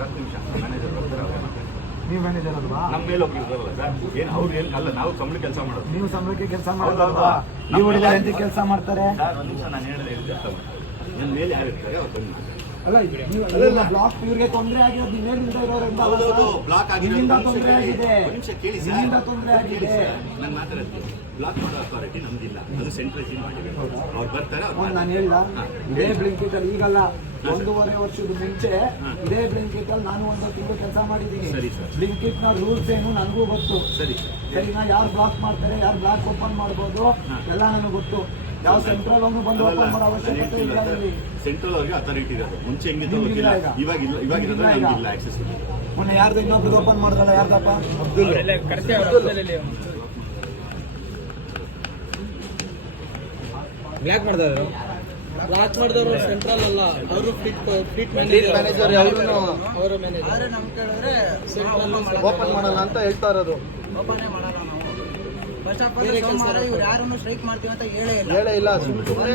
Sir ಹತ್ತು ನಿಮಿಷ. Manager ಬರ್ತಾರೆ ಅವ್ರೇ ಮಾತಾಡ್ತಾರೆ. ನೀವು ಮ್ಯಾನೇಜರ್ ಅಲ್ವಾ? ನಮ್ಮ ಮೇಲೆ ಒಬ್ರು ಇದಾರಲ್ಲ ಸರ್. ಏನು ಅವ್ರು ಏನು ಅಲ್ಲ ನಾವು ಸಂಬಳ ಕೆಲಸ ಮಾಡೋದು. ನೀವು ಸಂಬಳಕ್ಕೆ ಕೆಲಸ ಮಾಡೋದು ಮಾಡೋದಲ್ವಾ ನೀವು ಹುಡುಗ ಎಂತ ಕೆಲಸ ಮಾಡ್ತಾರೆ. ಸರ್ ಒಂದು ನಿಮಿಷ ನಾನು ಹೇಳಿದ್ರೆ ಹೇಳಿ ಅರ್ಥ ಮಾಡ್ತಾರೆ ನನ್ನ ಮೇಲೆ ಯಾರು ಇರ್ತಾರೆ ಅವ್ರು ಬಂದು ಮಾತಾಡ್ತಾರೆ. ಅಲ್ಲ ನೀವು ಬ್ಲಾಕ್ ಇವ್ರಿಗೆ ತೊಂದರೆ ಆಗಿರೋದು ಏನು ಇರೋರಿಂದ ಹೌದೌದು? ಬ್ಲಾಕ್ ಆಗಿರೋದು ನಿಮ್ಮಿಂದ ಒಂದು ತೊಂದರೆ ಆಗಿದೆ. ಒಂದು ನಿಮಿಷ ಕೇಳಿ ಸರ್. ನಿಮ್ಮಿಂದ ತೊಂದರೆ ಆಗಿದೆ. ನಾನು ಮಾತಾಡ್ತೀನಿ ಬ್ಲಾಕ್ ಮಾಡೋ ಅಥಾರಿಟಿ ನಮ್ದಿಲ್ಲ. ಅದು ಸೆಂಟ್ರಲ್ ಮಾಡಿದೆ ಅವ್ರು ಬರ್ತಾರೆ ಅವ್ರು ನಾನು. ಹೇಳಿಲ್ಲ. ಇದೇ ಬ್ಲಿಂಕಿಟ್ ಅಲ್ಲಿ ಈಗಲ್ಲ ಒಂದೂವರೆ ವರ್ಷದ ಮುಂಚೆ. ಇದೇ ಬ್ಲಿಂಕಿಟ್ ಅಲ್ಲಿ ನಾನು ಒಂದು ತಿಂಗಳು ಕೆಲಸ ಮಾಡಿದ್ದೀನಿ. ಸರಿ ಸರ್. ಬ್ಲಿಂಕಿಟ್ನ ರೂಲ್ಸ್ ಏನು ನನಗೂ ಗೊತ್ತು. ಸರಿ ನಾ ಯಾರು ಬ್ಲಾಕ್ ಮಾಡ್ತಾರೆ ಯಾರು ಬ್ಲಾಕ್ ಓಪನ್ ಮಾಡ್ಬೋದು. ಎಲ್ಲ ನನಗೆ ಗೊತ್ತು. ಯಾವ ಸೆಂಟ್ರಲ್ ಅವನು ಬಂದು ಓಪನ್ ಮಾಡೋ ಅವಶ್ಯಕತೆ ಇಲ್ಲ ಇಲ್ಲಿ ಸೆಂಟ್ರಲ್ ಅವ್ರಿಗೆ ಅಥಾರಿಟಿ ಇರೋದು. ಮುಂಚೆ ಹೆಂಗಿತ್ತು ಗೊತ್ತಿಲ್ಲ. ಇಲ್ಲ ಇವಾಗ ಇಲ್ಲ ಇವಾಗ ನಿಮ್ಗೆ ಇರೋದು ಇಲ್ಲ ಆಕ್ಸೆಸ್ ಇಲ್ಲ. ಮೊನ್ನೆ ಯಾರ್ದು ಇನ್ನೊಬ್ರು ಓಪನ್ ಮಾಡ್ದಲ್ಲ ಯಾರ್ದಪ್ಪ? ಅಬ್ದುಲ್. ಬ್ಲಾಕ್ ಮಾಡಿದ್ರು ಬ್ಲಾಕ್ ಮಾಡಿದವರು ಸೆಂಟ್ರಲ್ ಅಲ್ಲ. ಅವರು ಫಿಟ್ ಫಿಟ್ ಮ್ಯಾನೇಜರ್ ಯಾವ್ದನ್ನು ಅವರ ಮ್ಯಾನೇಜರ್ ಆದ್ರೆ ನಮ್ ಕೇಳಿದ್ರೆ ಸೆಂಟ್ರಲ್ ಓಪನ್ ಮಾಡಲ್ಲ ಅಂತ ಹೇಳ್ತಾ ಇರೋದು. ಓಪನ್ ಮಾಡಲ್ಲ ನಾವು. ಫಸ್ಟ್ ಆಫ್ ಆಲ್ ಸೋಮವಾರ ಇವ್ರು ಯಾರನ್ನು ಸ್ಟ್ರೈಕ್ ಮಾಡ್ತೀವಿ ಅಂತ ಹೇಳೇ ಇಲ್ಲ. ಹೇಳೇ ಇಲ್ಲ.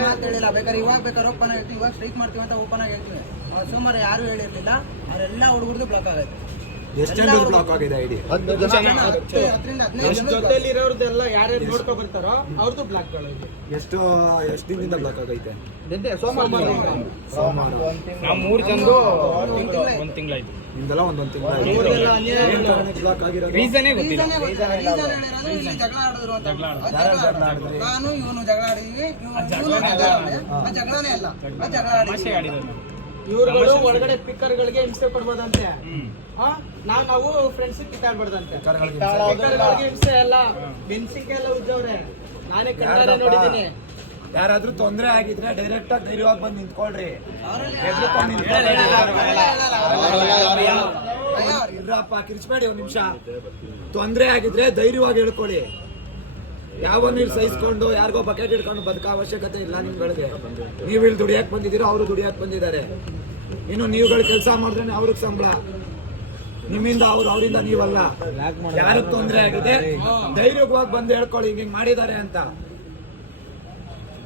ಮಾತು ಹೇಳಿಲ್ಲ. ಬೇಕಾದ್ರೆ ಇವಾಗ ಬೇಕಾದ್ರೆ ಓಪನ್ ಆಗಿರ್ತೀವಿ ಇವಾಗ ಸ್ಟ್ರೈಕ್ ಮಾಡ್ತೀವಿ ಅಂತ ಓಪನ್ ಆಗಿ ಹೇಳ್ತೀವಿ. ಸೋಮವಾರ ಯಾರು ಹೇಳಿರ್ಲಿಲ್ಲ. ಅವರೆಲ್ಲ ಹುಡುಗರ್ದು ಬ್ಲಾಕ್ ಆಗೈತೆ. ಎಷ್ಟು ಬ್ಲಾಕ್ ಆಗಿದೆ ಐಡಿ ಹತ್ತು ಜನ ಹತ್ತು ಹತ್ತರಿಂದ ಹದಿನೈದು ಜನ ಜೊತೆಲಿ ಇರೋರ್ದೆಲ್ಲ ಯಾರ್ಯಾರು ನೋಡ್ಕೊ ಬರ್ತಾರೋ ಅವ್ರದ್ದು ಬ್ಲಾಕ್ಗಳು ಇದೆ. ಎಷ್ಟು ಎಷ್ಟು ದಿನದಿಂದ ಬ್ಲಾಕ್ ಆಗೈತೆ? ನಿನ್ನೆ ಸೋಮವಾರ ಸೋಮವಾರ. ನಾವು ಮೂರು ಜನರು ಒಂದ್ ತಿಂಗ್ಳಾಯ್ತು. ನಿಮ್ದೆಲ್ಲ ಒಂದೊಂದು ತಿಂಗಳು ಬ್ಲಾಕ್ ಆಗಿರೋದು? ರೀಸನೇ ಗೊತ್ತಿಲ್ಲ. ರೀಸನ್ ಗೊತ್ತಿಲ್ಲ. ರೀಸನ್ ಹೇಳಿರೋದು ಜಗಳ ಆಡಿದ್ರು ಅಂತ. ಜಗಳ ಆಡಿದ್ರು. ನಾನು ಇವನು ಜಗಳ ಆಡಿದ್ವಿ ಇವನು ಜಗಳ ಜಗಳನೇ ಅಲ್ಲ. ಜಗಳ ಆಡಿದ್ವಿ ಇವ್ರುಗಳು ಒಳಗಡೆ ಪಿಕ್ಕರ್ಗಳಿಗೆ ಹಿಂಸೆ ಕೊಡ್ಬೋದಂತೆ. ನಾವ್ ನಾವು ಫ್ರೆಂಡ್ಸ್ ಕಿತ್ತಾಡ್ಬಾರ್ದಂತೆ. ಪಿಕ್ಕರ್ಗಳಿಗೆ ಹಿಂಸೆ ಎಲ್ಲ ಮೆಣಸಿನ್ಕಾಯಿ ಎಲ್ಲ ಉಜ್ಜವ್ರೆ. ನಾನೇ ಕಣ್ಣಾರೆ ನೋಡಿದ್ದೀನಿ. ಯಾರಾದ್ರೂ ತೊಂದರೆ ಆಗಿದ್ರೆ ಡೈರೆಕ್ಟ್ ಆಗಿ ಧೈರ್ಯವಾಗಿ ಬಂದು ನಿಂತ್ಕೊಳ್ರಿ. ಇದ್ರಪ್ಪ ಕಿರ್ಚ್ಬೇಡಿ ಒಂದ್ ನಿಮಿಷ. ತೊಂದರೆ ಆಗಿದ್ರೆ ಧೈರ್ಯವಾಗಿ ಹೇಳ್ಕೊಳ್ಳಿ. ಯಾವ ನೀರು ಸಹಿಸ್ಕೊಂಡು ಯಾರಿಗೋ ಬಕೆಟ್ ಹಿಡ್ಕೊಂಡು ಬದುಕೋ ಅವಶ್ಯಕತೆ ಇಲ್ಲ ನಿಮ್ಗಳಿಗೆ. ನೀವು ಇಲ್ಲಿ ದುಡಿಯಕ್ ಬಂದಿದ್ದೀರೋ ಅವರು ದುಡಿಯಕ್ಕೆ ಬಂದಿದ್ದಾರೆ. ಇನ್ನು ನೀವುಗಳು ಕೆಲಸ ಮಾಡಿದ್ರೆ ಅವ್ರಿಗೆ ಸಂಬಳ. ನಿಮ್ಮಿಂದ ಅವ್ರು ಅವರಿಂದ ನೀವಲ್ಲ. ಯಾರಿಗೆ ತೊಂದರೆ ಆಗಿದೆ? ಧೈರ್ಯವಾಗಿ ಬಂದು ಹೇಳ್ಕೊಳ್ಳಿ, ಹಿಂಗೆ ಮಾಡಿದ್ದಾರೆ ಅಂತ.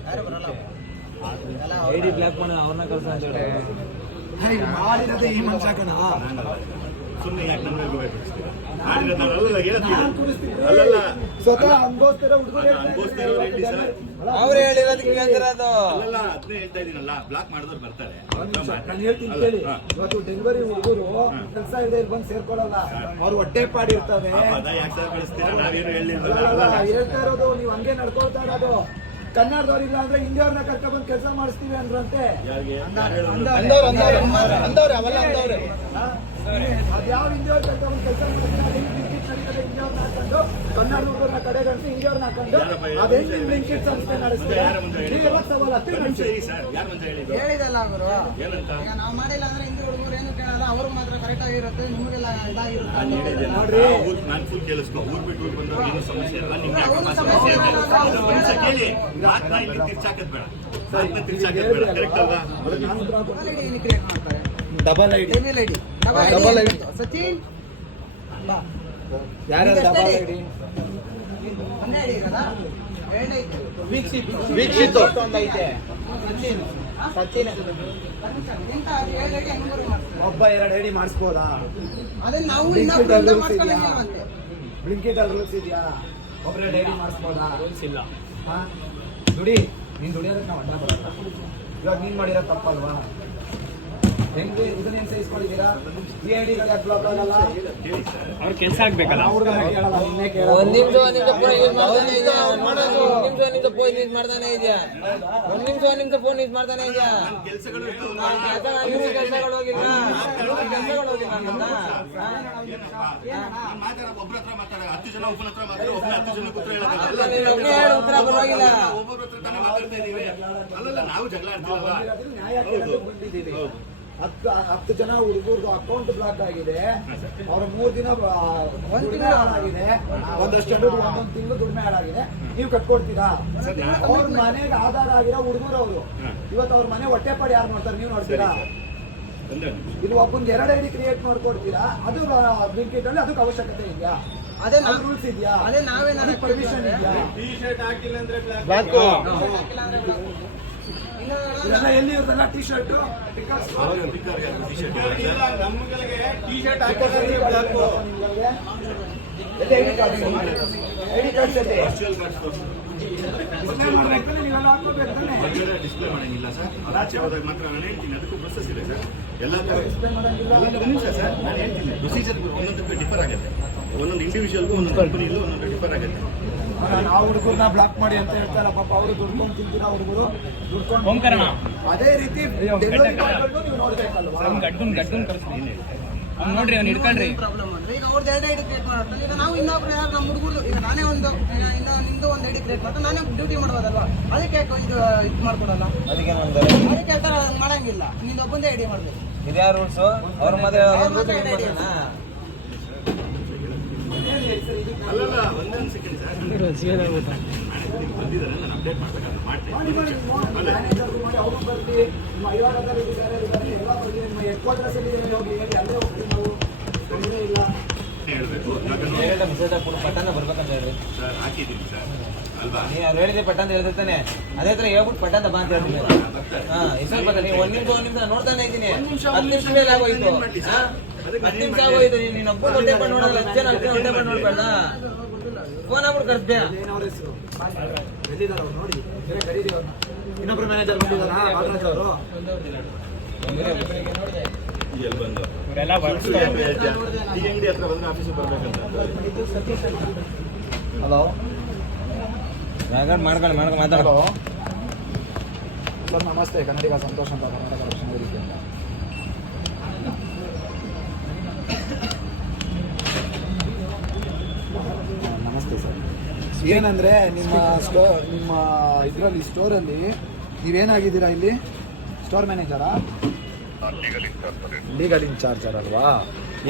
ಯಾರು ಮಾಡಿರೋದೇ ಈ ಮನುಷ್ಯ ಕಣ? ಸುಮ್ಮನೆ ಅಲ್ಲಲ್ಲ ಸ್ವತಃ ಅನ್ಭವಿಸ್ತಿರೋ ಅವ್ರು ಹೇಳಿರೋದಕ್ಕೆ ಕೇಳ್ತಿರೋದು ಅಲ್ಲಲ್ಲ ಅದನ್ನೇ ಹೇಳ್ತಾ ಇದೀನಲ್ಲ ಬ್ಲಾಕ್ ಮಾಡಿದವ್ರು ಬರ್ತಾರೆ ನಾನು ಹೇಳ್ತೀನಿ ಕೇಳಿ ಇವತ್ತು ಡೆಲಿವರಿ ಹುಡುಗರು ಕೆಲಸ ಇದೆ ಬಂದು ಸೇರ್ಕೊಳ್ಳಲ್ಲ ಅವ್ರು ಹೊಟ್ಟೆ ಪಾಡಿರ್ತವೆ ಯಾಕೆ ಸರ್ ಕಳಿಸ್ತೀರಾ ನಾವೇನು ಹೇಳ್ತಾ ಇರೋದು ನೀವು ಹಂಗೆ ನಡ್ಕೊಳ್ತಾ ಇರೋದು. ಕನ್ನಡದವ್ರು ಇಲ್ಲ ಅಂದ್ರೆ ಹಿಂದಿಯವ್ರನ್ನ ಕರ್ಕೊಂಡ್ ಬಂದು ಕೆಲಸ ಮಾಡಿಸ್ತೀವಿ ಅಂದ್ರಂತೆ. ಯಾವ ಹಿಂದಿಯವ್ರು ಕೆಲಸ ಹಿಂದಿಯವ್ರನ್ನ ಹಾಕೊಂಡು ಕಡೆಗಣಿಸಿ ಹಿಂದಿಯವ್ರನ್ನ ಹಾಕೊಂಡು ಸಂಸ್ಥೆ? ನೀವೆಲ್ಲ ಸವಾಲ್ ಹತ್ತಿ ಹೇಳಿದಲ್ಲ ಅವರು ಏನಂತ? ಈಗ ನಾವು ಮಾಡಿಲ್ಲ ಅಂದ್ರೆ ಹಿಂದೆ ಹುಡುಗರು ಏನು ಕೇಳಲ್ಲ ಅವರು ಮಾತ್ರ ಕರೆಕ್ಟ್ ಆಗಿರುತ್ತೆ ನಿಮಗೆಲ್ಲ ಇದಾಗಿರುತ್ತೆ. ನಾನು ಹೇಳಿದ್ದೇನೆ ನೋಡ್ರಿ. ನಾನು ಫುಲ್ ಕೇಳಿಸ್ಕೊ. ಊರ್ ಬಿಟ್ಟು ಊರ್ ಬಂದವ್ರು ಸಮಸ್ಯೆ ಇಲ್ಲ. ನಿಮ್ಗೆ ಯಾಕೆ ಸಮಸ್ಯೆ ಸಮಸ್ಯೆ ಇದೆ? ಇಲ್ಲ, ಅದು ಒಂದ್ ನಿಮಿಷ ಕೇಳಿ. ಮಾತನ್ನ ಇಲ್ಲಿ ತಿರ್ಚಾಕದ್ ಬೇಡ. ಮಾತನ್ನ ತಿರ್ಚಾಕದ್ ಬೇಡ. ಕರೆಕ್ಟ್ ಅಲ್ವಾ. ಡಬಲ್ ಐಡಿ ಐಡಿ ಸಚಿನ್ ವೀಕ್ಷಿತ ಸಚಿನ್ ಒಬ್ಬ ಎರಡು ಐಡಿ ಮಾಡಿಸ್ಬೋದಾ? ಬ್ಲಿಂಕಿಟ್ ಅಲ್ಲಿ ರೂಲ್ಸ್ ಇದೆಯಾ? ಒಬ್ಬರೇ ಡೈರಿ ಮಾಡಿಸ್ಬೋದಾ? ರೂಲ್ಸ್ ಇಲ್ಲ. ಹಾ? ದುಡಿ. ನೀನ್ ದುಡಿಯೋದಕ್ಕೆ ನಾವು ಅಡ್ಡ ಬರಲ್ಲ. ಇವಾಗ ನೀನ್ ಮಾಡಿರೋ ತಪ್ಪಲ್ವಾ? ಹೆಂಗೆ ಇದನ್ನೇನ್ ಸಹಿಸ್ಕೊಂಡಿದ್ದೀರಾ ಐಡಿಗಳು ಯಾಕೆ ಬ್ಲಾಕ್ ಆಗಲ್ಲ? ಸರ್ ಅವ್ರ ಕೆಲಸ ಆಗ್ಬೇಕಲ್ಲ? ಅವ್ರಿಗೆಲ್ಲ ಕೇಳಲ್ಲ ನಿನ್ನೆ ಒಂದ್ ನಿಮಿಷ ಒಂದ್ ನಿಮಿಷ ಫೋನ್ ಯೂಸ್ ಮಾಡ್ತಾನೆ ಇದೆಯಾ? ಒಂದ್ ನಿಮಿಷ ಒಂದ್ ನಿಮಿಷ ಫೋನ್ ಯೂಸ್ ಮಾಡ್ತಾನೆ ಇದೆಯಾ? ಒಂದ್ ನಿಮಿಷ ಒಂದ್ ನಿಮಿಷ ಫೋನ್ ಯೂಸ್ ಮಾಡ್ತಾನೆ ಇದೆಯಾ? ಕೆಲಸಗಳು ಇರ್ತಾವಲ್ಲ ಕೆಲಸಗಳು ಹೋಗಿಲ್ಲ ಕೆಲಸಗಳು ಹೋಗಿಲ್ಲ ನನ್ನ ನಾನು ಮಾತಾಡ ಒಬ್ರ ಹತ್ರ ಮಾತಾಡ ಹತ್ತು ಜನ ಒಬ್ಬನ ಹತ್ರ ಮಾತಾಡ ಒಬ್ಬನ ಹತ್ತು ಜನ ಕೂತ್ರೆ ಅಲ್ಲ, ನೀನು ಒಬ್ನೇ ಹೇಳು, ಉತ್ತರ ಪರವಾಗಿಲ್ಲ. ಒಬ್ಬೊಬ್ರ ಹತ್ರ ತಾನೇ ಮಾತಾಡ್ತಾ ಇದೀವಿ ಅಲ್ಲಲ್ಲ ನಾವು ಜಗಳ ಆಡ್ತೀವಲ್ಲ ಹತ್ತು ಹತ್ತು ಜನ ಹುಡುಗರ್ದು ಅಕೌಂಟ್ ಬ್ಲಾಕ್ ಆಗಿದೆ. ಅವ್ರ ಮೂರ್ ದಿನ ಹಾಳಾಗಿದೆ ಒಂದಷ್ಟು ಜನ ಒಂದೊಂದು ತಿಂಗಳು ದುಡಿಮೆ ಹಾಳಾಗಿದೆ ನೀವು ಕಟ್ಕೊಡ್ತೀರಾ? ಅವ್ರ ಮನೆಗೆ ಆಧಾರ ಆಗಿರೋ ಹುಡುಗರು ಅವರು. ಇವತ್ತು ಅವ್ರ ಮನೆ ಹೊಟ್ಟೆಪಾಡು ಯಾರು ನೋಡ್ತಾರೆ? ನೀವು ನೋಡ್ತೀರಾ. ಇದು ಒಬ್ಬಂದು ಎರಡು ಐಡಿ ಕ್ರಿಯೇಟ್ ಮಾಡ್ಕೊಡ್ತೀರಾ? ಅದು ಬಿಂಕ್ ಅಲ್ಲಿ ಅದಕ್ಕೆ ಅವಶ್ಯಕತೆ ಇದೆಯಾ? ಅದೇ ನಾವು ರೂಲ್ಸ್ ಇದೆಯಾ? ಅದೇ ನಾವೇನಾದ್ರೂ ಪರ್ಮಿಷನ್ ಇದೆಯಾ? ಬ್ಲಾಕ್ ಇದೆಲ್ಲ ಎಲ್ಲಿ ಇರೋದಲ್ಲ T shirt T shirt display ಮಾಡಂಗಿಲ್ಲ ಸರ್ ಅದಾಚೆ ಹೋದಾಗ ಮಾತ್ರ ನಾನು ಹೇಳ್ತೀನಿ. ಅದಕ್ಕೂ ಪ್ರೊಸೆಸ್ ಇದೆ ಸರ್ ಎಲ್ಲ ನಿಮಿಷ ಸರ್ ನಾನು ಹೇಳ್ತೀನಿ. ಪ್ರೊಸೀಜರ್ ಒಂದೊಂದಕ್ಕೆ ಡಿಫರ್ ಆಗುತ್ತೆ. ಒಂದೊಂದು ಇಂಡಿವಿಜುವಲ್ಗೂ ಒಂದೊಂದು ಕಂಪನಿಯಲ್ಲೂ ಒಂದೊಂದು ಡಿಫರ್ ಆಗುತ್ತೆ. ನಾವು ಹುಡುಗರನ್ನ ಬ್ಲಾಕ್ ಮಾಡಿ ಅಂತ ಹೇಳ್ತಾರೆ ಪಾಪ ಅವರು ದುಡ್ಕೊಂಡು ತಿಂತೀರ ಹುಡುಗರು? ದುಡ್ಕೊಂಡು ಅದೇ ರೀತಿ ನೀವು ನೋಡ್ಬೇಕಲ್ವಾ? ನಮ್ ಗಡ್ಡನ್ ಗಡ್ಡನ್ ಕರ್ಸ್ತೀನಿ ಅವ್ನ್ ನೋಡ್ರಿ ಅವ್ನು ಹಿಡ್ಕೊಂಡ್ರಿ ಪ್ರಾಬ್ಲಮ್ ಅಂದ್ರೆ ಈಗ ಅವ್ರದ್ದು ಎರಡು ಐಡಿ ಕ್ರಿಯೇಟ್ ಮಾಡ್ತಾರೆ ಈಗ ನಾವು ಇನ್ನೊಬ್ರು ಯಾರು ನಮ್ಮ ಹುಡುಗರು ಈಗ ನಾನೇ ಒಂದು ಇನ್ನ ನಿಂದು ಒಂದು ಐಡಿ ಕ್ರಿಯೇಟ್ ಮಾಡ್ತಾರೆ ನಾನೇ ಡ್ಯೂಟಿ ಮಾಡ್ಬೋದಲ್ವಾ? ಅದಕ್ಕೆ ಇದು ಇದು ಮಾಡ್ಕೊಡಲ್ಲ? ಅದಕ್ಕೆ ಅದಕ್ಕೆ ಆ ಥರ ಮಾಡಂಗಿಲ್ಲ. ನಿಂದು ಒಬ್ಬಂದೇ ಐಡಿ ಮಾಡ್ಬೇಕು ಇದ್ಯಾ ರೂಲ್ಸ್ ಅವ್ರ ಮದುವೆ ಅವ್ರ ಮಾತ್ರ ಹೇಳಬೇಕು ಪಟ್ಟಣ ಬರ್ಬೇಕಂತ ಹೇಳ್ರಿ ಸರ್ ಹಾಕಿದ್ದೀನಿ ಸರ್ ಅಲ್ವಾ ನೀ ಅವ್ರು ಹೇಳಿದ್ರೆ ಪಟ್ಟ ಅಂತ ಹೇಳ್ತಿರ್ತಾನೆ ಅದೇ ತರ ಹೇಳ್ಬಿಟ್ಟು ಪಟ್ಟ ಅಂತ ಬಾ ಅಂತ ಹೇಳ್ತೀನಿ ಹಾ ಹೆಸರು ಬರ್ತಾನೆ ನೀವು ಒಂದ್ ನಿಮಿಷ ಒಂದ್ ನಿಮಿಷ ನೋಡ್ತಾನೆ ಇದ್ದೀನಿ ಹತ್ತು ನಿಮಿಷ ಮೇಲೆ ಆಗೋಯ್ತು? ಹತ್ತು ನಿಮಿಷ ಆಗೋಯ್ತು ನೀನು ನೀನೊಬ್ಬ ಹೊಟ್ಟೆ ಬಂದು ನೋಡಲ್ಲ ಹತ್ತು ಜನ ಹತ್ತು ಜನ ಹೊಟ್ಟೆ ಬಂದು ನೋಡ್ಬೇಡ. ಫೋನ್ ಆಗ್ಬಿಟ್ಟು ಕರ್ಸ್ಬೇಡ ಏನವ್ರ ಹೆಸರು ಎಲ್ಲಿದ್ದಾರೆ ಅವ್ರು? ನೋಡಿ ಬೇರೆ ಕರೀರಿ ಅವ್ರನ್ನ ಇನ್ನೊಬ್ರು ಮ್ಯಾನೇಜರ್ ಹಲೋ ಮಾಡ್ಕೊಳ್ಳಿ ಮಾಡ್ಕೊಂಡು ಮಾತಾಡೋ. ಸರ್ ನಮಸ್ತೆ. ಕನ್ನಡಿಗ ಸಂತೋಷ ಅಂತ ಕರ್ನಾಟಕ ರಕ್ಷಣಾ ವೇದಿಕೆಯಿಂದ ನಮಸ್ತೆ ಸರ್. ಏನಂದ್ರೆ ನಿಮ್ಮ ಸ್ಟೋ ನಿಮ್ಮ ಇದರಲ್ಲಿ ಸ್ಟೋರಲ್ಲಿ ನೀವೇನಾಗಿದ್ದೀರಾ ಇಲ್ಲಿ? ಸ್ಟೋರ್ ಮ್ಯಾನೇಜರಾ? ಲೀಗಲ್ ಇನ್ಚಾರ್ಜರ್ ಅಲ್ವಾ?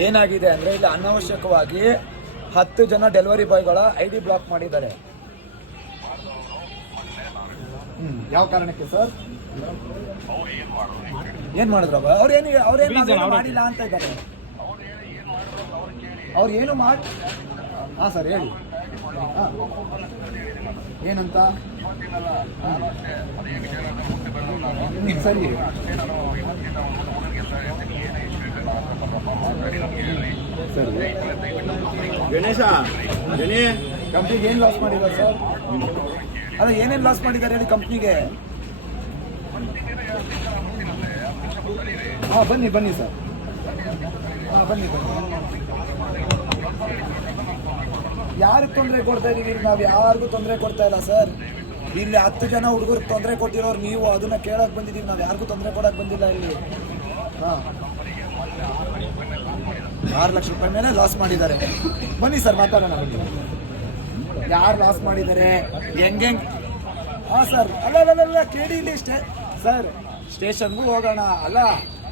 ಏನಾಗಿದೆ ಅಂದ್ರೆ ಇಲ್ಲಿ ಅನಾವಶ್ಯಕವಾಗಿ ಹತ್ತು ಜನ ಡೆಲಿವರಿ ಬಾಯ್ಗಳ ಐ ಡಿ ಬ್ಲಾಕ್ ಮಾಡಿದ್ದಾರೆ. ಹ್ಞೂ ಯಾವ ಕಾರಣಕ್ಕೆ ಸರ್? ಏನ್ ಮಾಡಿದ್ರು ಅವ್ರು? ಏನು ಅವ್ರು ಏನು ಮಾಡಿಲ್ಲ ಅಂತ ಇದ್ದಾರೆ. ಅವ್ರು ಏನು ಮಾಡಿ ಹಾ ಸರ್ ಹೇಳಿ. ಏನಂತ? ಸರಿ ಸರಿ. ಗಣೇಶ ಗಣೇ. ಕಂಪ್ನಿಗೆ ಏನು ಲಾಸ್ ಮಾಡಿದ್ದಾರೆ ಸರ್ ಅದೇ ಏನೇನು ಲಾಸ್ ಮಾಡಿದ್ದಾರೆ ಹೇಳಿ ಕಂಪ್ನಿಗೆ ಹಾಂ ಬನ್ನಿ ಬನ್ನಿ ಸರ್ ಹಾಂ ಬನ್ನಿ ಬನ್ನಿ. ಯಾರಿಗೆ ತೊಂದರೆ ಕೊಡ್ತಾ ಇದ್ದೀವಿ ನಾವು ಯಾರಿಗೂ ತೊಂದರೆ ಕೊಡ್ತಾ ಇಲ್ಲ ಸರ್ ಇಲ್ಲಿ ಹತ್ತು ಜನ ಹುಡುಗರು ತೊಂದರೆ ಕೊಟ್ಟಿರೋರು ನೀವು ಅದನ್ನ ಕೇಳಕ್ ಬಂದಿದ್ದೀವಿ ನಾವು ಯಾರಿಗೂ ತೊಂದರೆ ಕೊಡಕ್ ಬಂದಿಲ್ಲ ಇಲ್ಲಿ. ಹಾಂ. ಆರು ಲಕ್ಷ ರೂಪಾಯಿ ಮೇಲೆ ಲಾಸ್ ಮಾಡಿದ್ದಾರೆ. ಬನ್ನಿ ಸರ್ ಮಾತಾಡೋಣ ಯಾರು ಲಾಸ್ ಮಾಡಿದ್ದಾರೆ? ಹೆಂಗೆ ಹಾಂ ಸರ್ ಅಲ್ಲ ಅಲ್ಲ ಅಲ್ಲ, ಸ್ಟೇ ಸರ್ ಸ್ಟೇಷನ್ಗೂ ಹೋಗೋಣ. ಅಲ್ಲ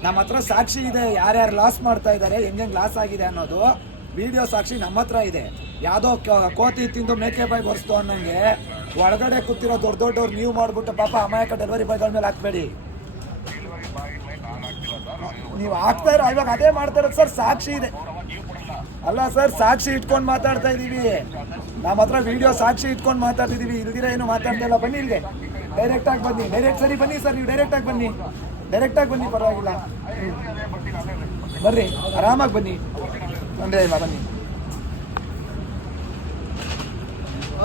ನಮ್ಮ ಹತ್ರ ಸಾಕ್ಷಿ ಇದೆ. ಯಾರ್ಯಾರು ಲಾಸ್ ಮಾಡ್ತಾ ಇದ್ದಾರೆ ಹೆಂಗೆ ಲಾಸ್ ಆಗಿದೆ ಅನ್ನೋದು. ವಿಡಿಯೋ ಸಾಕ್ಷಿ ನಮ್ಮ ಹತ್ರ ಇದೆ. ಯಾವುದೋ ಕೋತಿ ತಿಂದು ಮೇಕೆ ಬಾಯ್ ಬರ್ಸ್ತು ಅನ್ನಂಗೆ ಒಳಗಡೆ ಕೂತಿರೋ ದೊಡ್ಡ ದೊಡ್ಡವ್ರು ನೀವು ಮಾಡ್ಬಿಟ್ಟು ಪಾಪ ಅಮಾಯಕ ಡೆಲಿವರಿ ಬಾಯ್ಗಳ ಮೇಲೆ ಹಾಕ್ಬೇಡಿ. ನೀವು ಹಾಕ್ತಾ ಇರೋ, ಇವಾಗ ಅದೇ ಮಾಡ್ತಾ ಇರೋದು ಸರ್ ಸಾಕ್ಷಿ ಇದೆ. ಅಲ್ಲ ಸರ್, ಸಾಕ್ಷಿ ಇಟ್ಕೊಂಡು ಮಾತಾಡ್ತಾ ಇದ್ದೀವಿ ನಮ್ಮ ಹತ್ರ ವಿಡಿಯೋ ಸಾಕ್ಷಿ ಇಟ್ಕೊಂಡು ಮಾತಾಡ್ತಿದ್ದೀವಿ ಇಲ್ದಿರ ಏನು ಮಾತಾಡ್ತಾ ಇಲ್ಲ. ಬನ್ನಿ ಇಲ್ಲಿಗೆ. ಡೈರೆಕ್ಟಾಗಿ ಬನ್ನಿ. ಡೈರೆಕ್ಟ್ ಸರಿ, ಬನ್ನಿ ಸರ್ ನೀವು. ಡೈರೆಕ್ಟಾಗಿ ಬನ್ನಿ. ಡೈರೆಕ್ಟಾಗಿ ಬನ್ನಿ ಪರವಾಗಿಲ್ಲ. ಬರ್ರಿ, ಆರಾಮಾಗಿ ಬನ್ನಿ. ತೊಂದರೆ ಇಲ್ಲ ಬನ್ನಿ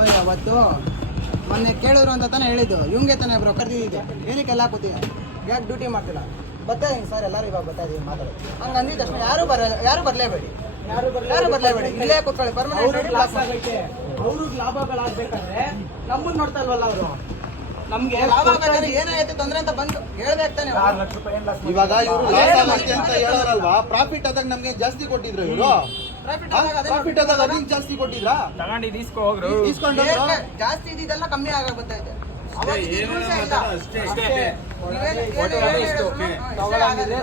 ಓಯ್ ಅವತ್ತು ಮೊನ್ನೆ ಕೇಳಿದ್ರು ಅಂತ ತಾನೇ ಹೇಳಿದ್ದು. ಇವಂಗೆ ತಾನೇ ಬ್ರೋ ಕರೆದಿದ್ದೆ ಏನಕ್ಕೆ ಎಲ್ಲ ಕೂತಿದ್ದೆ ಯಾಕೆ ಡ್ಯೂಟಿ ಮಾಡ್ತಿಲ್ಲ? ಬರ್ತಾ ಇದೀನಿ ಸರ್ ಎಲ್ಲರೂ ಇವಾಗ ಬರ್ತಾ ಇದೀನಿ ಮಾತಾಡೋದು ಹಂಗೆ ಅಂದಿದ ತಕ್ಷಣ ಯಾರು ಬರ ಯಾರು ಬರಲೇಬೇಡಿ. ಯಾರು ಯಾರು ಬರಲೇಬೇಡಿ. ಇಲ್ಲೇ ಕೂತ್ಕೊಳ್ಳಿ ಪರ್ಮನೆಂಟ್ ಲಾಭ ಆಗೈತೆ. ಅವ್ರಿಗೆ ಲಾಭಗಳಾಗ್ಬೇಕಾದ್ರೆ ನಮ್ಮನ್ನ ನೋಡ್ತಾ ಇಲ್ವಲ್ಲ ಅವರು? ನಮ್ಗೆ ಲಾಭ ಬೇಕಾದ್ರೆ ಏನಾಯ್ತು ತೊಂದ್ರೆ ಅಂತ ಬಂದು ಹೇಳ್ಬೇಕು ತಾನೆ ಆರು ಲಕ್ಷ ರೂಪಾಯಿ ಏನು ಲಾಸ್ ಇವಾಗ ಇವರು ಲಾಸ್ ಆಗುತ್ತೆ ಅಂತ ಹೇಳೋರಲ್ವಾ? ಪ್ರಾಫಿಟ್ ಆದಾಗ ನಮ್ಗೆ ಜಾಸ್ತಿ ಕೊಟ್ಟಿದ್ರು ಇವರು. ಪ್ರಾಫಿಟ್ ಆದಾಗ ಅದೇ ಪ್ರಾಫಿಟ್ ಆದಾಗ ಜಾಸ್ತಿ ಕೊಟ್ಟಿದ್ರಾ? ತಗೊಂಡಿದ್ದು ಇಸ್ಕೊ ಹೋಗ್ರು. ಇಸ್ಕೊಂಡು ಜಾಸ್ತಿ ಇದೆಲ್ಲ ಕಮ್ಮಿ ಆಗ ಬರ್ತೈತೆ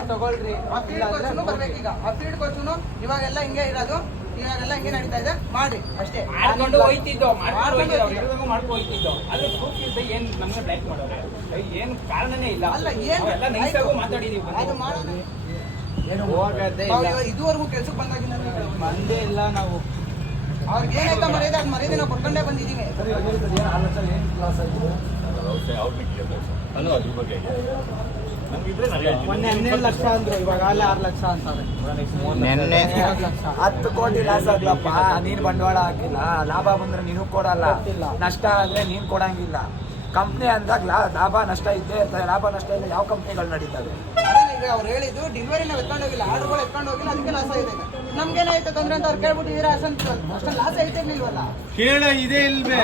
ತಗೊಳ್ರಿ ಆ ಫೀಲ್ಡ್ ಕೋಚ್ನು ಬರ್ಬೇಕೀಗ. ಆ ಫೀಲ್ಡ್ ಕೋಚ್ನು ಇವಾಗೆಲ್ಲ ಹಿಂಗೆ ಇರೋದು. ಇವಾಗೆಲ್ಲ ಹಿಂಗೆ ನಡೀತಾ ಇದೆ ಮಾಡಿ ಅಷ್ಟೇ. ಮಾಡ್ಕೊಂಡು ಹೋಯ್ತಿದ್ದೋ ಮಾಡ್ಕೊಂಡು ಹೋಯ್ತಿದ್ದೋ ಅವ್ರು ಇರೋದಂಗ ಮಾಡ್ಕೊಂಡು ಹೋಯ್ತಿದ್ದೋ. ಆದ್ರೆ ಪ್ರೂಫ್ ಇಲ್ದೆ ಏನ್ ನಮ್ಗೆ ಬ್ಲೈಕ್ ಮಾಡೋರೆ? ಏನ್ ಕಾರಣನೇ ಇಲ್ಲ. ಅಲ್ಲ ಏನು ಎಲ್ಲ ನೈಸಾಗೂ ಮಾತಾಡಿದೀವಿ ಅದು ಏನು ಹೋಗದೆ ಇದುವರೆಗೂ ಕೆಲ್ಸಕ್ಕೆ ಬಂದಾಗಿಂದ ಬಂದೇ ಇಲ್ಲ ನಾವು. ಅವ್ರಿಗೆ ಏನಾಯ್ತಾ? ಮರ್ಯಾದೆ ಅದು ಮರ್ಯಾದೆ ನಾವು ಕೊಟ್ಕೊಂಡೇ ಬಂದಿದ್ದೀವಿ. ಸರಿ ಇವಾಗ ಹೇಳಿದ್ದು ಏನು ಆರು ಲಕ್ಷ ಏನು ಲಾಸ್ ಆಗಿದೆ ಅದ್ರ. ಮೊನ್ನೆ ಹನ್ನೆರಡು ಲಕ್ಷ ಅಂದ್ರು ಇವಾಗ ಅಲ್ಲೇ ಆರು ಲಕ್ಷ ಅಂತಾರೆ. ನೆನ್ನೆ ಹತ್ತು ಕೋಟಿ ಲಾಸ್ ಆಗ್ಲಪ್ಪ. ನೀನ್ ಬಂಡವಾಳ ಹಾಕಿಲ್ಲ. ಲಾಭ ಬಂದ್ರೆ ನೀನು ಕೊಡಲ್ಲ. ನಷ್ಟ ಆದ್ರೆ ನೀನ್ ಕೊಡಂಗಿಲ್ಲ. ಕಂಪ್ನಿ ಅಂದಾಗ ಲಾಭ ನಷ್ಟ ಇದ್ದೇ ಇರ್ತದೆ. ಲಾಭ ನಷ್ಟ ಇಲ್ಲ ಯಾವ ಕಂಪ್ನಿಗಳು ನಡೀತವೆ? ಈಗ ಅವ್ರು ಹೇಳಿದ್ದು ಡೆಲಿವರಿ ನಾವು ಎತ್ಕೊಂಡು ಹೋಗಿಲ್ಲ ಆರ್ಡರ್ಗಳು ಎತ್ಕೊಂಡು ಹೋಗಿಲ್ಲ ಅದಕ್ಕೆ ಲಾಸ್ ಆಗಿದೆ ನಮ್ಗೇನಾಯ್ತು ತೊಂದ್ರೆ ಅಂತ ಅವ್ರು ಕೇಳ್ಬಿಟ್ಟಿದ್ದೀರಾ? ಅಷ್ಟೊಂದು ಅಷ್ಟೊಂದು ಲಾಸ್ ಐತೆ ಇಲ್ವಲ್ಲ ಕೇಳ ಇದೆ ಇಲ್ವೇ?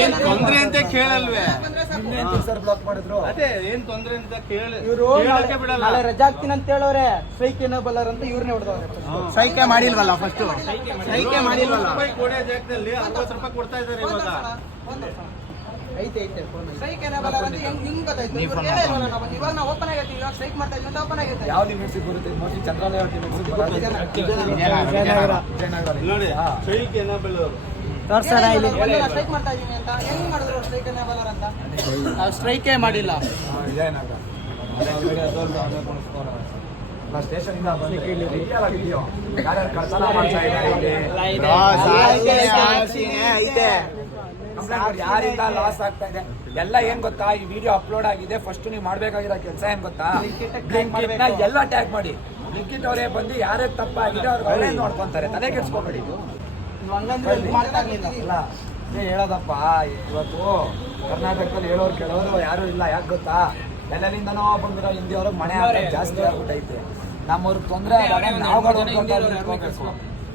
ಏನ್ ತೊಂದ್ರೆ ಅಂತ ಕೇಳಲ್ವೇ? ಬಂದ್ರೆ ಸಾಕು. ಸರ್ ಬ್ಲಾಕ್ ಮಾಡಿದ್ರು? ಅದೇ ಏನ್ ತೊಂದ್ರೆ ಅಂತ ಕೇಳ ಇವರು ಕೇಳಕ್ಕೆ ಬಿಡಲ್ಲ. ನಾಳೆ ರಜಾ ಹಾಕ್ತೀನಿ ಅಂತ ಹೇಳೋರೆ ಸ್ಟ್ರೈಕ್ ಏನೋ ಬಲ್ಲರ್ ಅಂತ ಇವ್ರನ್ನೇ ಹೊಡೆದವ್ರೆ ಸೈಕೆ ಮಾಡಿಲ್ವಲ್ಲ ಫಸ್ಟ್ ಸೈಕೆ ಮಾಡಿಲ್ವಲ್ಲ? ರೂಪಾಯಿ ಕೊಡೋ ಜಾಗದಲ್ಲಿ ಅರವತ್ತು ರೂಪಾಯಿ ಕೊಡ್ತಾ ಇದಾರೆ ಇವಾಗ. ಐತೆ ಐತೆ ಫೋನ್ ಸ್ಟ್ರೈಕ್ ಏನಬಲ್ಲ ಅಂತ ಹೆಂಗ್ ಹಿಂಗ್ ಗೊತ್ತಾಯ್ತು? ನೀವು ಫೋನ್ ಇವಾಗ ನಾವು ಓಪನ್ ಆಗೈತಿ ಇವಾಗ ಸ್ಟ್ರೈಕ್ ಮಾಡ್ತಾ ಇದ್ದಾರೆ ಅಂತ ಓಪನ್ ಆಗೈತೆ. ಯಾವ ಲಿಮಿಟ್ಸ್ ಬರುತ್ತೆ? ಮೋಸ್ಟ್ಲಿ ಚಂದ್ರಲೇಔ ಲಿಮಿಟ್ಸ್ ನೋಡಿ ಸ್ಟ್ರೈಕ್ ಏನಬಲ್ ಇಲ್ಲಿ. ಸ್ಟ್ರೈಕ್ ಮಾಡ್ತಾ ಇದೀನಿ ಅಂತ. ಹೆಂಗ್ ಮಾಡಿದ್ರು ಸ್ಟ್ರೈಕ್ ಅಂತ? ನಾವು ಸ್ಟ್ರೈಕೇ ಮಾಡಿಲ್ಲ. ಸ್ಟೇಷನ್ ಇಂದ ಬಂದು ಯಾರಿಂದ ಲಾಸ್ ಆಗ್ತಾ ಇದೆ? ಎಲ್ಲ ಏನ್ ಗೊತ್ತಾ? ಈ ವಿಡಿಯೋ ಅಪ್ಲೋಡ್ ಆಗಿದೆ. ಫಸ್ಟ್ ನೀವು ಮಾಡ್ಬೇಕಾಗಿರೋ ಕೆಲಸ ಏನ್ ಗೊತ್ತಾ? ಎಲ್ಲ ಟ್ಯಾಗ್ ಮಾಡಿ. ಲಿಂಕಿಟ್ ಅವರೇ ಬಂದು ಯಾರೇ ತಪ್ಪಾಗಿದೆ ಅವ್ರಿಗೆ ಅವರೇ ನೋಡ್ಕೊಂತಾರೆ. ತಲೆ ಕೆಡ್ಸ್ಕೊಬೇಡಿ ಹೇಳೋದಪ್ಪ. ಇವತ್ತು ಕರ್ನಾಟಕದಲ್ಲಿ ಹೇಳೋರು ಕೇಳೋರು ಯಾರು ಇಲ್ಲ. ಯಾಕೆ ಗೊತ್ತಾ? ಎಲ್ಲರಿಂದನೋ ಬಂದಿರೋ ಹಿಂದಿಯವ್ರಿಗೆ ಮನೆ ಜಾಸ್ತಿ ಆಗ್ಬಿಟ್ಟೈತೆ. ನಮ್ಮವ್ರಿಗೆ ತೊಂದರೆ ಆದಾಗ ನಾವುಗಳು ನಿಂತ್ಕೋಬೇಕು.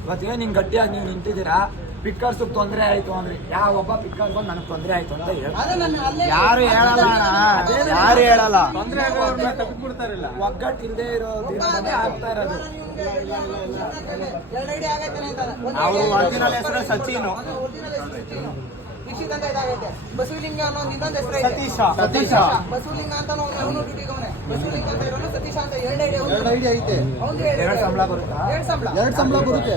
ಇವತ್ತು ಏನು ಹಿಂಗೆ ಗಟ್ಟಿಯಾಗಿ ನೀವು ನಿಂತಿದ್ದೀರಾ? ಪಿಕ್ಕರ್ಸ್ ತೊಂದರೆ ಆಯ್ತು ಅಂದ್ರೆ ಯಾವ ಒಬ್ಬ ಪಿಕ್ಕರ್ ಬಂದು ನನಗೆ ತೊಂದರೆ ಆಯ್ತು ಅಂತ ಹೇಳಿ ಯಾರು ಹೇಳಲ್ಲ ಯಾರು ಹೇಳಲ್ಲ. ತೊಂದರೆ ಆಗೋರ್ನ ತಪ್ಪಿಬಿಡ್ತಾರಿಲ್ಲ ಒಗ್ಗಟ್ಟು ಇಲ್ಲದೆ ಇರೋದ್ರಿಂದನೇ ಆಗ್ತಾ ಇರೋದು. ಅವರು ಒರಿಜಿನಲ್ ಹೆಸರು ಸಚಿನ್. ಬಸವಲಿಂಗ ಅನ್ನೋ ಇನ್ನೊಂದು ಹೆಸರು ಸತೀಶ. ಸತೀಶ. ಬಸವಲಿಂಗ ಅಂತ ಅವನು ಡ್ಯೂಟಿಗೆ ಅವನೇ ಬಸವಲಿಂಗ ಅಂತ ಇರೋನು ಸತೀಶ ಅಂತ ಎರಡು ಐಡಿ ಎರಡು ಐಡಿ ಐತೆ. ಎರಡು ಸಂಬಳ ಬರುತ್ತಾ? ಎರಡು ಸಂಬಳ. ಎರಡು ಸಂಬಳ ಬರುತ್ತೆ.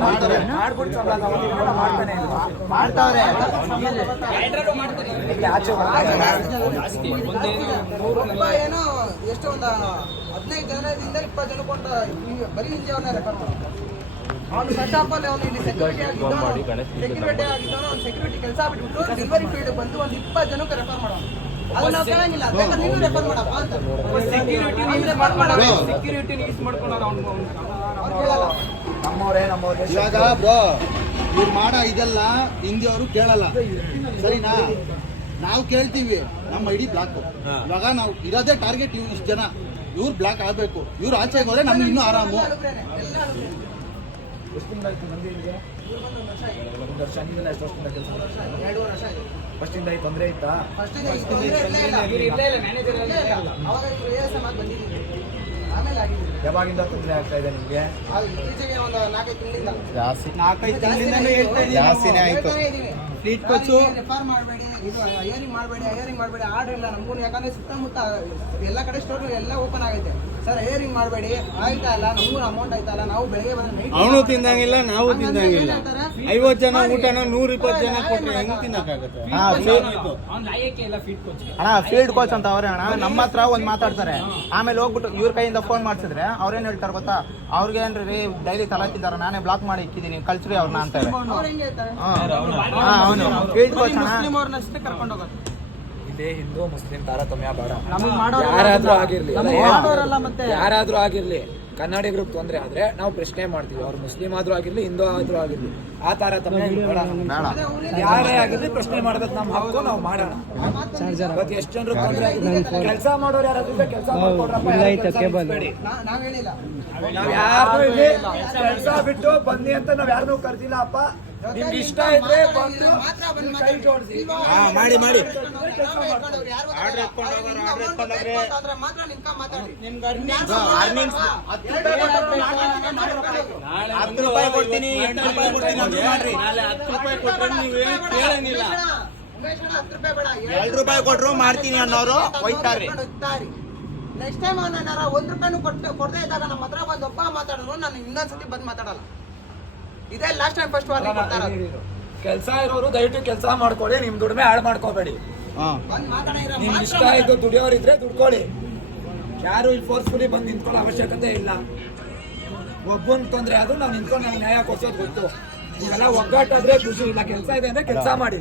ಮಾಡ್ತಾರೆ. ಮಾಡ್ತಾರೆ. ಮಾಡ್ತಾವ್ರೆ ಏನೋ ಎಷ್ಟು ಒಂದು ಹದಿನೈದು ಜನದಿಂದ ಇಪ್ಪತ್ತು ಜನ ಕೊಂಡ ಬರೀ ಹಿಂದೆ ಅವನ್ನ ರೆಫರ್ ಮಾಡೋದು ಅವನು ಆಫ್ ಅವನು ಇಲ್ಲಿ ಸೆಕ್ಯೂರಿಟಿ ಆಗಿದ್ದವನು ಸೆಕ್ಯೂರಿಟಿ ಆಗಿದ್ದವನು ಅವ್ನು ಸೆಕ್ಯೂರಿಟಿ ಕೆಲಸ ಬಿಟ್ಬಿಟ್ಟು ಡೆಲಿವರಿ ಫೀಲ್ಡ್ ಬಂದು ಒಂದು ಇಪ್ಪತ್ತು ಜನಕ್ಕೆ ರೆಫರ್ ಮಾಡೋನು ಇವಾಗ ಬ್ರೋ ಇವ್ರು ಮಾಡೋ ಇದೆಲ್ಲ ಹಿಂದಿಯವರು ಕೇಳಲ್ಲ. ಸರಿನಾ? ನಾವು ಕೇಳ್ತೀವಿ. ನಮ್ಮ ಐಡಿ ಬ್ಲಾಕ್. ಇವಾಗ ನಾವು ಇರೋದೇ ಟಾರ್ಗೆಟ್ ಇವ್ ಇಷ್ಟು ಜನ. ಇವ್ರು ಬ್ಲಾಕ್ ಆಗ್ಬೇಕು. ಇವ್ರು ಆಚೆಗೆ ಹೋದ್ರೆ ನಮ್ಗೆ ಇನ್ನೂ ಆರಾಮು. ಎಷ್ಟು ತಿಂಗಳಾಯ್ತು ಒಂದು ವರ್ಷ ನೀವೆಲ್ಲ ಎಷ್ಟು ವರ್ಷದಿಂದ ಕೆಲಸ ಎರಡೂವರೆ ವರ್ಷ ಆಗಿದೆ ಫಸ್ಟ್ ಇಂದ ಈ ತೊಂದರೆ ಇತ್ತಾ ತೊಂದ್ರೆ ಇರ್ಲೇ ಇಲ್ಲ. ಇರ್ಲೇ ಇಲ್ಲ. ಅವಾಗ ಇವ್ರು ASM ಆಗಿ ಬಂದಿದ್ದೀವಿ. ಆಮೇಲೆ ಯಾವಾಗಿಂದ ತೊಂದರೆ ಆಗ್ತಾ ಇದೆ ನಿಮಗೆ? ಅದು ಇತ್ತೀಚೆಗೆ ಒಂದು ನಾಲ್ಕೈದು ತಿಂಗಳಿಂದ. ಜಾಸ್ತಿ. ನಾಲ್ಕೈದು ತಿಂಗಳಿಂದಲೂ ಹೇಳ್ತಾ ಇದೀವಿ ಜಾಸ್ತಿನೇ ಆಯ್ತು. Fleet ಕೊಚ್ಚು ರೆಫರ್ ಮಾಡಬೇಡಿ ಇದು ಐಯರಿಂಗ್ ಮಾಡಬೇಡಿ ಐಯರಿಂಗ್ ಮಾಡಬೇಡಿ ಆರ್ಡರ್ ಇಲ್ಲ. ನಮಗೂ ಯಾಕಂದ್ರೆ ಸುತ್ತಮುತ್ತ ಎಲ್ಲ ಕಡೆ ಸ್ಟೋರ್ ಎಲ್ಲ ಓಪನ್ ಆಗೈತೆ. ಸರ್ ಹೈಯರಿಂಗ್ ಮಾಡಬೇಡಿ. ಆಯ್ತಾ ಇಲ್ಲ? ನಮಗೂ ಅಮೌಂಟ್ ಆಯ್ತಾ ಇಲ್ಲ? ನಾವು ಬೆಳಗ್ಗೆ ಬಂದ್ರೆ ಅವನು ತಿಂದಂಗಿಲ್ಲ ನಾವು ತಿಂದಂಗಿಲ್ಲ? ಐವತ್ತು ಜನ ಊಟನ ನೂರ ಇಪ್ಪತ್ತು ಜನ ಕೊಟ್ಟರೆ ಹೆಂಗ್ ತಿನ್ನಕ್ಕಾಗತ್ತೆ? ಅಣ್ಣ ಫೀಲ್ಡ್ ಕೋಚ್ ಅಂತ ಅವ್ರೆ ಅಣ್ಣ ನಮ್ಮ ಹತ್ರ ಒಂದ್ ಮಾತಾಡ್ತಾರೆ. ಆಮೇಲೆ ಹೋಗ್ಬಿಟ್ಟು ಇವ್ರ ಕೈಯಿಂದ ಫೋನ್ ಮಾಡ್ಸಿದ್ರೆ ಅವ್ರೇನ್ ಹೇಳ್ತಾರೆ ಗೊತ್ತಾ? ಅವ್ರಿಗೆ ಏನ್ರಿ ಡೈಲಿ ತಲಾಕಿದ್ದಾರೆ ನಾನೇ ಬ್ಲಾಕ್ ಮಾಡಿ ಇಕ್ಕಿದ್ದೀನಿ ಕಳ್ಸ್ರಿ ಅವ್ರನ್ನ ಅಂತಾರೆ ಅವ್ರು ಕರ್ಕೊಂಡು ಹೋಗೋದು. ಇಲ್ಲಿ ಹಿಂದೂ ಮುಸ್ಲಿಂ ತಾರತಮ್ಯ ಬೇಡ. ಯಾರಾದ್ರೂ ಆಗಿರ್ಲಿ ಯಾರಾದ್ರೂ ಆಗಿರ್ಲಿ ಕನ್ನಡಿಗರು ತೊಂದರೆ ಆದ್ರೆ ನಾವು ಪ್ರಶ್ನೆ ಮಾಡ್ತೀವಿ. ಅವ್ರು ಮುಸ್ಲಿಂ ಆದ್ರೂ ಆಗಿರ್ಲಿ ಹಿಂದೂ ಆದ್ರೂ ಆಗಿರ್ಲಿ. ಆ ತಾರತಮ್ಯ ಬೇಡ. ಯಾರೇ ಆಗಿದ್ರೆ ಪ್ರಶ್ನೆ ಮಾಡೋದಕ್ಕೆ ನಮ್ಮ ಹಕ್ಕು ನಾವು ಮಾಡೋಣ. ಇವತ್ತು ಎಷ್ಟು ಜನರು ಕೆಲಸ ಮಾಡೋರು ಯಾರಾದ್ರೂ ಕೆಲಸ ನಾ- ನಾವ್ ಹೇಳಿಲ್ಲ. ನಾವ್ ಯಾರು ಇಲ್ಲಿ ಕೆಲಸ ಬಿಟ್ಟು ಬನ್ನಿ ಅಂತ ನಾವ್ ಯಾರನ್ನೂ ಕರ್ದಿಲ್ಲ ಅಪ್ಪ. ನಿಮ್ಗೆ ಇಷ್ಟ ಇದ್ರೆ ಬಂದು ಕೈ ಜೋಡಿಸಿ. ಮಾಡಿ ಮಾಡಿ. ಆರ್ಡರ್ ಮಾತ್ರ ನಿಂತ್ಕೊಂಡ್ ಮಾತಾಡಿ. ಹತ್ತು ರೂಪಾಯಿ ಕೊಡ್ತೀನಿ ಎಂಟು ರೂಪಾಯಿ ಕೊಡ್ತೀನಿ ಹತ್ತು ರೂಪಾಯಿ ನೀವು ನೀವೇನು ಕೇಳಂಗಿಲ್ಲ ಎರಡು ರೂಪಾಯಿ ಕೊಟ್ರು ಮಾಡ್ತೀನಿ ಅನ್ನೋರು ಹೋಯ್ತಾರ್ರಿ ನೆಕ್ಸ್ಟ್ ಟೈಮ್ ಅವನ ಒಂದ್ ರೂಪಾಯಿನೂ ಕೊಟ್ಟು ಕೊಡದೇ ಇದ್ದಾಗ ನಮ್ಮ ಹತ್ರ ಬಂದು ಒಬ್ಬ ಮಾತಾಡಿದ್ರು ನಾನು ಇನ್ನೊಂದ್ಸತಿ ಬಂದು ಮಾತಾಡಲ್ಲ. ಇದೇ ಲಾಸ್ಟ್ ಟೈಮ್ ಫಸ್ಟ್ ವಾರ್ನಿಂಗ್ ಕೊಡ್ತಾರ. ಕೆಲಸ ಇರೋರು ದಯವಿಟ್ಟು ಕೆಲಸ ಮಾಡ್ಕೊಳ್ಳಿ ನಿಮ್ ದುಡಿಮೆ ಹಾಳು ಮಾಡ್ಕೋಬೇಡಿ. ನಿಮ್ ಇಷ್ಟ ಇದ್ದು ದುಡಿಯೋರಿದ್ರೆ ದುಡ್ಕೊಳ್ಳಿ. ಯಾರು ಇಲ್ಲಿ ಫೋರ್ಸ್ಫುಲಿ ಬಂದು ನಿಂತ್ಕೊಳ್ಳೋ ಅವಶ್ಯಕತೆ ಇಲ್ಲ. ಒಬ್ಬನ್ ತೊಂದ್ರೆ ಆದ್ರೂ ನಾವು ನಿಂತ್ಕೊಂಡು ನಾವು ನ್ಯಾಯ ಕೊಡ್ಸೋದು ಗೊತ್ತು. ಇವೆಲ್ಲ ಒಗ್ಗಟ್ಟಾದ್ರೆ ಖುಷಿ ಇಲ್ಲ. ಕೆಲಸ ಇದೆ ಅಂದ್ರೆ ಕೆಲಸ ಮಾಡಿ.